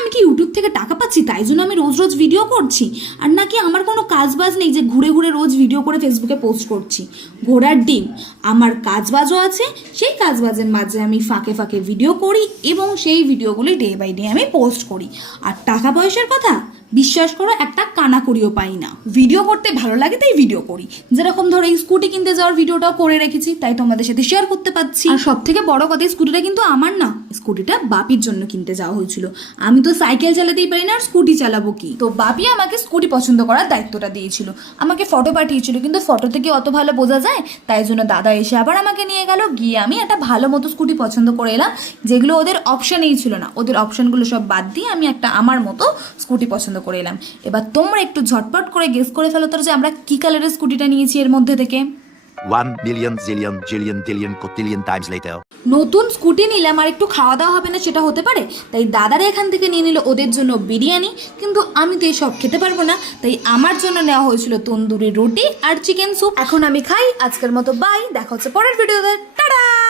আমি কি ইউটিউব থেকে টাকা পাচ্ছি তাই জন্য আমি রোজ রোজ ভিডিও করছি, আর নাকি আমার কোনো কাজবাজ নেই যে ঘুরে ঘুরে রোজ ভিডিও করে ফেসবুকে পোস্ট করছি? ঘোড়ার ডিম, আমার কাজবাজও আছে, সেই কাজবাজের মাঝে আমি ফাঁকে ফাঁকে ভিডিও করি এবং সেই ভিডিওগুলি ডে বাই ডে আমি পোস্ট করি। আর টাকা পয়সার কথা বিশ্বাস করো একটা কানাকড়িও পাই না। ভিডিও করতে ভালো লাগে তাই ভিডিও করি, যেরকম ধরো এই স্কুটি কিনতে যাওয়ার ভিডিওটাও করে রেখেছি তাই তোমাদের সাথে শেয়ার করতে পারছি। আর সব থেকে বড় কথা, স্কুটিটা কিন্তু আমার না, স্কুটিটা বাপির জন্য কিনতে যাওয়া হয়েছিল। আমি তো সাইকেল চালাতেই পারি না, আর স্কুটি চালাবো কি? তো বাপি আমাকে স্কুটি পছন্দ করার দায়িত্বটা দিয়েছিল, আমাকে ফটো পাঠিয়েছিল, কিন্তু ফটো থেকে অত ভালো বোঝা যায়, তাই জন্য দাদা এসে আবার আমাকে নিয়ে গেল, গিয়ে আমি একটা ভালো মতো স্কুটি পছন্দ করে এলাম, যেগুলো ওদের অপশানেই ছিল না। ওদের অপশানগুলো সব বাদ দিয়ে আমি একটা আমার মতো স্কুটি পছন্দ করে এলাম। এবার তোমরা একটু ঝটপট করে গেস করে ফেলো তো যে আমরা কি কালারের স্কুটিটা নিয়েছি এর মধ্যে থেকে। 1 million zillion jillion dillion cotillion times later. নতুন স্কুটি নিলাম আর একটু খাওয়া দাওয়া হবে না সেটা হতে পারে? তাই দাদারা এখান থেকে নিয়ে নিল ওদের জন্য বিরিয়ানি, কিন্তু আমি তো এই সব খেতে পারবো না, তাই আমার জন্য নেওয়া হয়েছিল তন্দুরি রুটি আর চিকেন স্যুপ। এখন আমি খাই, আজকের মতো বাই, দেখা হচ্ছে পরের ভিডিওতে, টাটা।